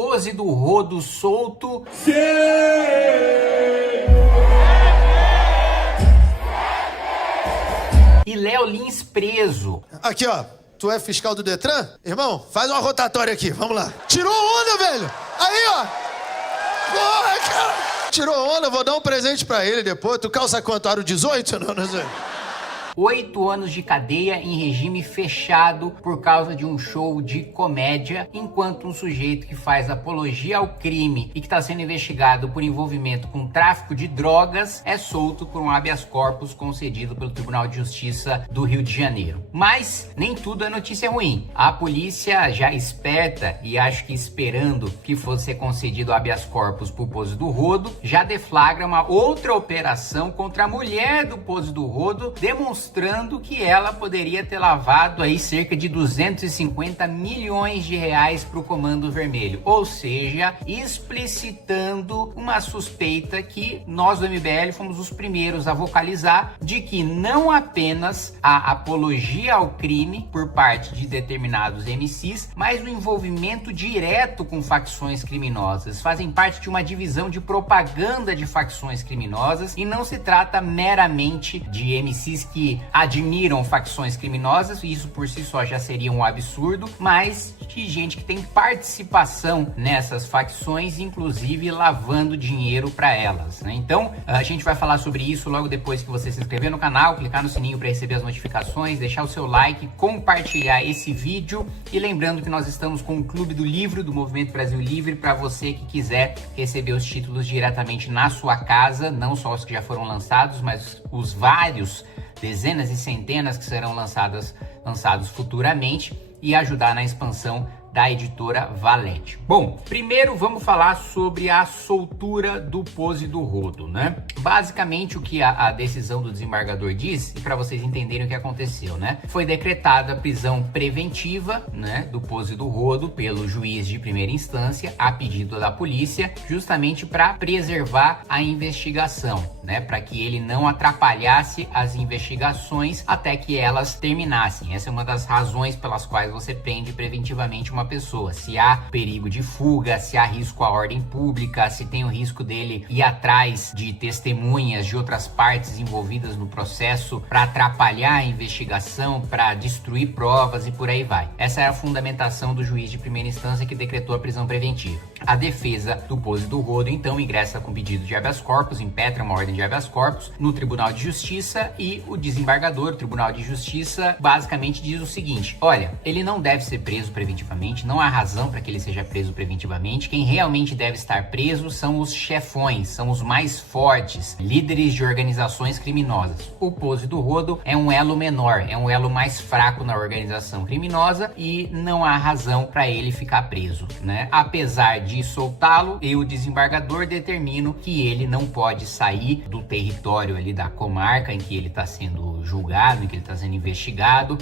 Pose do Rodo solto. Sim! E Léo Lins preso. Aqui, ó. Tu é fiscal do Detran? Irmão, faz uma rotatória aqui, vamos lá. Tirou onda, velho! Aí, ó! Porra, cara! Tirou onda, vou dar um presente pra ele depois. Tu calça quanto? Aro 18? Não sei. 8 anos de cadeia em regime fechado por causa de um show de comédia, enquanto um sujeito que faz apologia ao crime e que está sendo investigado por envolvimento com tráfico de drogas é solto por um habeas corpus concedido pelo Tribunal de Justiça do Rio de Janeiro. Mas nem tudo é notícia ruim. A polícia, já esperta e acho que esperando que fosse ser concedido habeas corpus por Pose do Rodo, já deflagra uma outra operação contra a mulher do Pose do Rodo, demonstrando que ela poderia ter lavado aí cerca de 250 milhões de reais para o Comando Vermelho, ou seja, explicitando uma suspeita que nós do MBL fomos os primeiros a vocalizar, de que não apenas a apologia ao crime por parte de determinados MCs, mas o envolvimento direto com facções criminosas, fazem parte de uma divisão de propaganda de facções criminosas, e não se trata meramente de MCs que admiram facções criminosas, isso por si só já seria um absurdo, mas de gente que tem participação nessas facções, inclusive lavando dinheiro para elas, né? Então, a gente vai falar sobre isso logo depois que você se inscrever no canal, clicar no sininho para receber as notificações, deixar o seu like, compartilhar esse vídeo, e lembrando que nós estamos com o Clube do Livro do Movimento Brasil Livre para você que quiser receber os títulos diretamente na sua casa, não só os que já foram lançados, mas os vários, dezenas e centenas que serão lançados futuramente, e ajudar na expansão da editora Valete. Bom, primeiro vamos falar sobre a soltura do Pose do Rodo, né? Basicamente o que a decisão do desembargador diz, e para vocês entenderem o que aconteceu, né? Foi decretada a prisão preventiva, né, do Pose do Rodo pelo juiz de primeira instância, a pedido da polícia, justamente para preservar a investigação, né? Para que ele não atrapalhasse as investigações até que elas terminassem. Essa é uma das razões pelas quais você prende preventivamente uma pessoa. Se há perigo de fuga, se há risco à ordem pública, se tem o risco dele ir atrás de testemunhas de outras partes envolvidas no processo para atrapalhar a investigação, para destruir provas e por aí vai. Essa é a fundamentação do juiz de primeira instância que decretou a prisão preventiva. A defesa do Pose do Rodo, então, ingressa com pedido de habeas corpus, impetra uma ordem de habeas corpus no Tribunal de Justiça, e o desembargador, o Tribunal de Justiça, basicamente diz o seguinte: olha, ele não deve ser preso preventivamente, não há razão para que ele seja preso preventivamente. Quem realmente deve estar preso são os chefões, são os mais fortes, líderes de organizações criminosas. O Pose do Rodo é um elo menor, é um elo mais fraco na organização criminosa, e não há razão para ele ficar preso, né? Apesar de soltá-lo, eu, desembargador, determino que ele não pode sair do território ali da comarca em que ele está sendo julgado, em que ele está sendo investigado.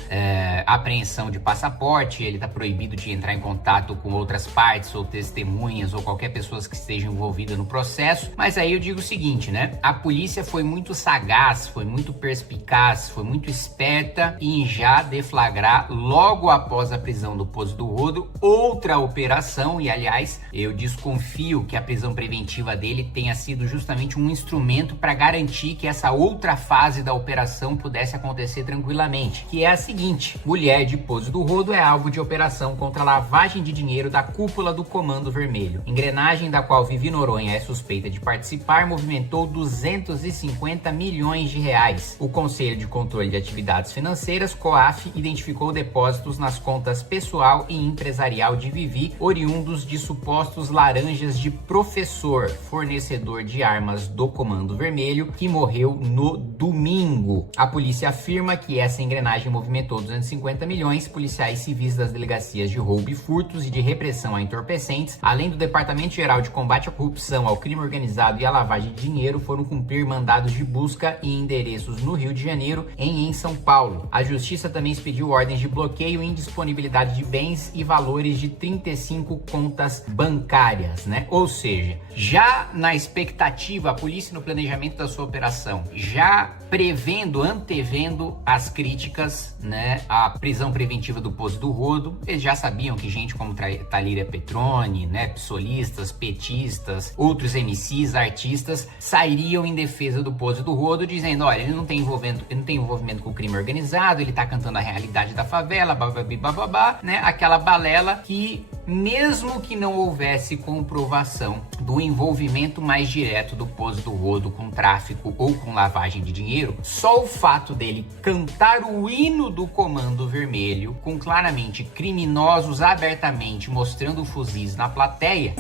Apreensão de passaporte, ele está proibido de entrar em contato com outras partes ou testemunhas ou qualquer pessoa que esteja envolvida no processo. Mas aí eu digo o seguinte, né? A polícia foi muito sagaz, foi muito perspicaz, foi muito esperta em já deflagrar, logo após a prisão do Pose do Rodo, outra operação. E aliás, eu desconfio que a prisão preventiva dele tenha sido justamente um instrumento para garantir que essa outra fase da operação pudesse acontecer tranquilamente, que é a seguinte: mulher de Pose do Rodo é alvo de operação contra a lavagem de dinheiro da cúpula do Comando Vermelho. Engrenagem da qual Vivi Noronha é suspeita de participar movimentou 250 milhões de reais. O Conselho de Controle de Atividades Financeiras, COAF, identificou depósitos nas contas pessoal e empresarial de Vivi, oriundos de supostos laranjas de professor, fornecedor de armas do Comando Vermelho, que morreu no domingo. A polícia afirma que essa engrenagem movimentou 250 milhões. Policiais civis das delegacias de roubo e furtos e de repressão a entorpecentes, além do Departamento Geral de Combate à Corrupção, ao Crime Organizado e à Lavagem de Dinheiro, foram cumprir mandados de busca em endereços no Rio de Janeiro e em São Paulo. A Justiça também expediu ordens de bloqueio e indisponibilidade de bens e valores de 35 contas bancárias, né? Ou seja, já na expectativa, a polícia no planejamento da sua operação, já prevendo, antevendo as críticas, né, à prisão preventiva do Poço do Rodo. Eles já sabiam que gente como Thalíria Petroni, né, psolistas, petistas, outros MCs, artistas, sairiam em defesa do Poço do Rodo, dizendo, olha, ele não tem envolvimento com o crime organizado, ele tá cantando a realidade da favela, bababá, né, aquela balela que, mesmo que não houvesse comprovação do envolvimento mais direto do Poço do Rodo com tráfico ou com lavagem de dinheiro, só o fato dele cantar o hino do Comando Vermelho, com claramente criminosos abertamente mostrando fuzis na plateia,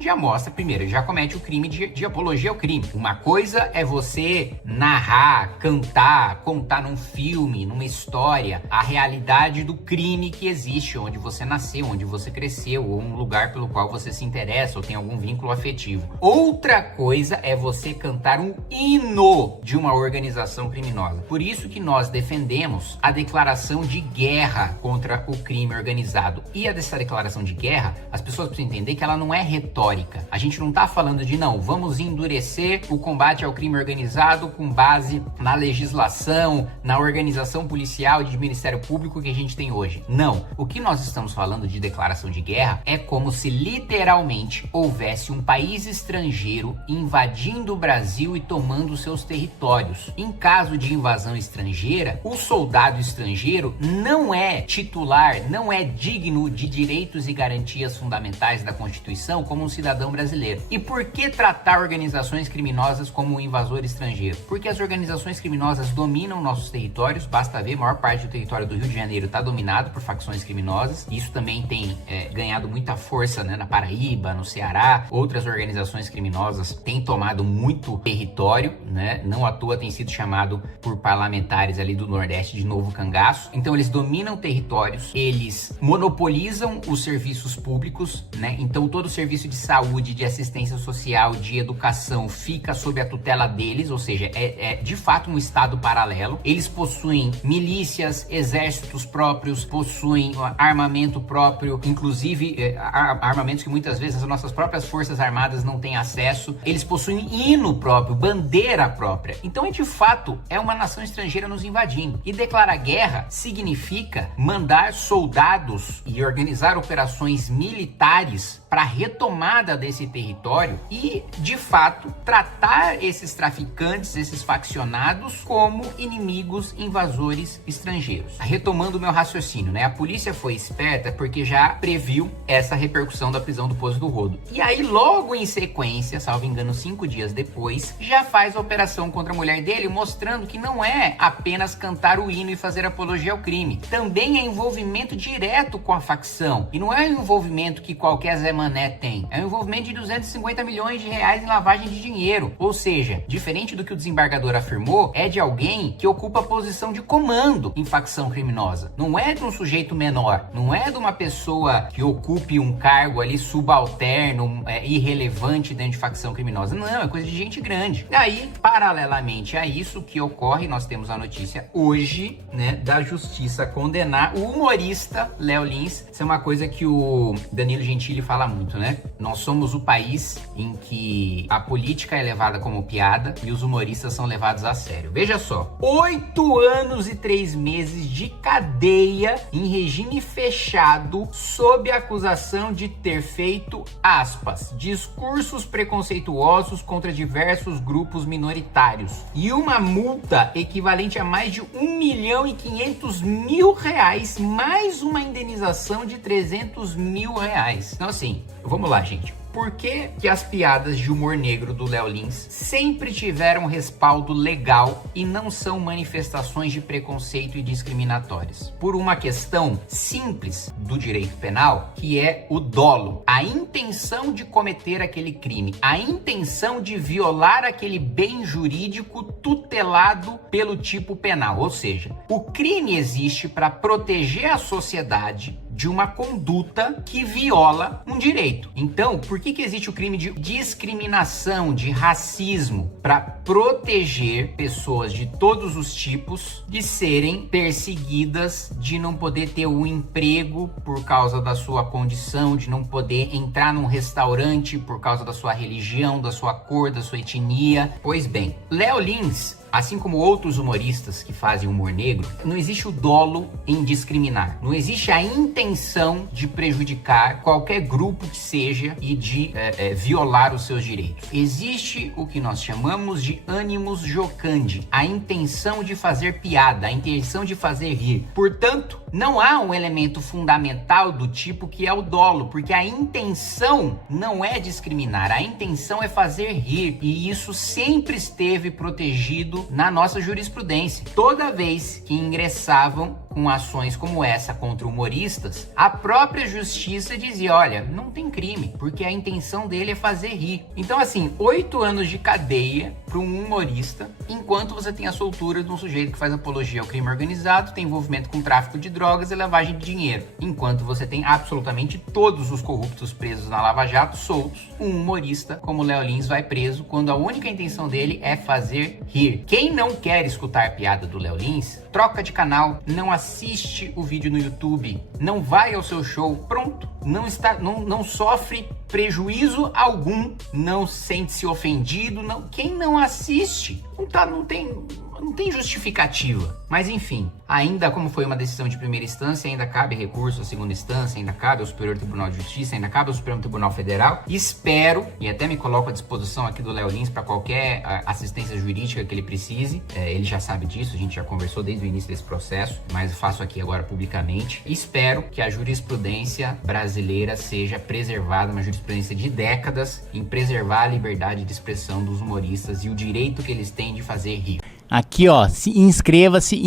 já mostra, primeiro, já comete o crime de apologia ao crime. Uma coisa é você narrar, cantar, contar num filme, numa história, a realidade do crime que existe, onde você nasceu, onde você cresceu, ou um lugar pelo qual você se interessa, ou tem algum vínculo afetivo. Outra coisa é você cantar um hino de uma organização criminosa. Por isso que nós defendemos a declaração de guerra contra o crime organizado. E dessa declaração de guerra, as pessoas precisam entender que ela não é retórica. A gente não tá falando de, não, vamos endurecer o combate ao crime organizado com base na legislação, na organização policial e de Ministério Público que a gente tem hoje. Não. O que nós estamos falando de declaração de guerra é como se literalmente houvesse um país estrangeiro invadindo o Brasil e tomando seus territórios. Em caso de invasão estrangeira, o soldado estrangeiro não é titular, não é digno de direitos e garantias fundamentais da Constituição como um cidadão brasileiro. E por que tratar organizações criminosas como um invasor estrangeiro? Porque as organizações criminosas dominam nossos territórios, basta ver, a maior parte do território do Rio de Janeiro está dominado por facções criminosas. Isso também tem ganhado muita força, né, na Paraíba, no Ceará. Outras organizações criminosas têm tomado muito território, né? Não à toa tem sido chamado por parlamentares ali do Nordeste de novo cangaço. Então eles dominam territórios, eles monopolizam os serviços públicos, né? Então todo o serviço de saúde, de assistência social, de educação fica sob a tutela deles, ou seja, é de fato um estado paralelo. Eles possuem milícias, exércitos próprios, possuem armamento próprio, inclusive armamentos que muitas vezes as nossas próprias forças armadas não têm acesso. Eles possuem hino próprio, bandeira própria. Então de fato é uma nação estrangeira nos invadindo. E declarar guerra significa mandar soldados e organizar operações militares para retomada desse território e, de fato, tratar esses traficantes, esses faccionados, como inimigos invasores estrangeiros. Retomando o meu raciocínio, né? A polícia foi esperta porque já previu essa repercussão da prisão do Poço do Rodo. E aí, logo em sequência, salvo engano, 5 dias depois, já faz a operação contra a mulher dele, mostrando que não é apenas cantar o hino e fazer apologia ao crime. Também é envolvimento direto com a facção. E não é um envolvimento que qualquer Zé Mané tem. É um envolvimento de 250 milhões de reais em lavagem de dinheiro. Ou seja, diferente do que o desembargador afirmou, é de alguém que ocupa a posição de comando em facção criminosa. Não é de um sujeito menor. Não é de uma pessoa que ocupe um cargo ali subalterno, irrelevante dentro de facção criminosa. Não, é coisa de gente grande. E aí, paralelamente a isso que ocorre, nós temos a notícia hoje, né, da justiça condenar o humorista Léo Lins. Isso é uma coisa que o Danilo Gentili fala muito, né? Nós somos o país em que a política é levada como piada e os humoristas são levados a sério. Veja só, 8 anos e 3 meses de cadeia em regime fechado sob a acusação de ter feito, aspas, discursos preconceituosos contra diversos grupos minoritários e uma multa equivalente a mais de R$1.500.000 mais uma indenização de R$300.000. Então assim, vamos lá, gente. Por que as piadas de humor negro do Léo Lins sempre tiveram respaldo legal e não são manifestações de preconceito e discriminatórias? Por uma questão simples do direito penal, que é o dolo. A intenção de cometer aquele crime, a intenção de violar aquele bem jurídico tutelado pelo tipo penal. Ou seja, o crime existe para proteger a sociedade de uma conduta que viola um direito. Então, por que existe o crime de discriminação, de racismo? Para proteger pessoas de todos os tipos de serem perseguidas, de não poder ter um emprego por causa da sua condição, de não poder entrar num restaurante por causa da sua religião, da sua cor, da sua etnia. Pois bem, Léo Lins, assim como outros humoristas que fazem humor negro, não existe o dolo em discriminar. Não existe a intenção de prejudicar qualquer grupo que seja e de violar os seus direitos. Existe o que nós chamamos de animus jocandi, a intenção de fazer piada, a intenção de fazer rir. Portanto, não há um elemento fundamental do tipo que é o dolo, porque a intenção não é discriminar, a intenção é fazer rir. E isso sempre esteve protegido na nossa jurisprudência. Toda vez que ingressavam com ações como essa contra humoristas, a própria justiça dizia, olha, não tem crime, porque a intenção dele é fazer rir. Então assim, 8 anos de cadeia para um humorista, enquanto você tem a soltura de um sujeito que faz apologia ao crime organizado, tem envolvimento com tráfico de drogas e lavagem de dinheiro. Enquanto você tem absolutamente todos os corruptos presos na Lava Jato soltos, um humorista como Léo Lins vai preso quando a única intenção dele é fazer rir. Quem não quer escutar a piada do Léo Lins, troca de canal, não assiste o vídeo no YouTube, não vai ao seu show, pronto, não sofre prejuízo algum, não sente-se ofendido, quem não assiste, não tem justificativa. Mas enfim, ainda como foi uma decisão de primeira instância, ainda cabe recurso à segunda instância, ainda cabe ao Superior Tribunal de Justiça, ainda cabe ao Supremo Tribunal Federal. Espero, e até me coloco à disposição aqui do Léo Lins para qualquer assistência jurídica que ele precise. Ele já sabe disso, a gente já conversou desde o início desse processo, mas faço aqui agora publicamente. Espero que a jurisprudência brasileira seja preservada, uma jurisprudência de décadas, em preservar a liberdade de expressão dos humoristas e o direito que eles têm de fazer rir. Aqui, ó, inscreva-se.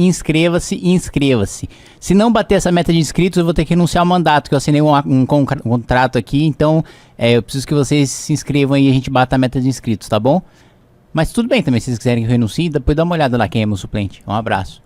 Se não bater essa meta de inscritos, eu vou ter que renunciar ao mandato, que eu assinei um contrato aqui, então eu preciso que vocês se inscrevam aí e a gente bata a meta de inscritos, tá bom? Mas tudo bem também, se vocês quiserem que eu renuncie, depois dá uma olhada lá quem é meu suplente. Um abraço.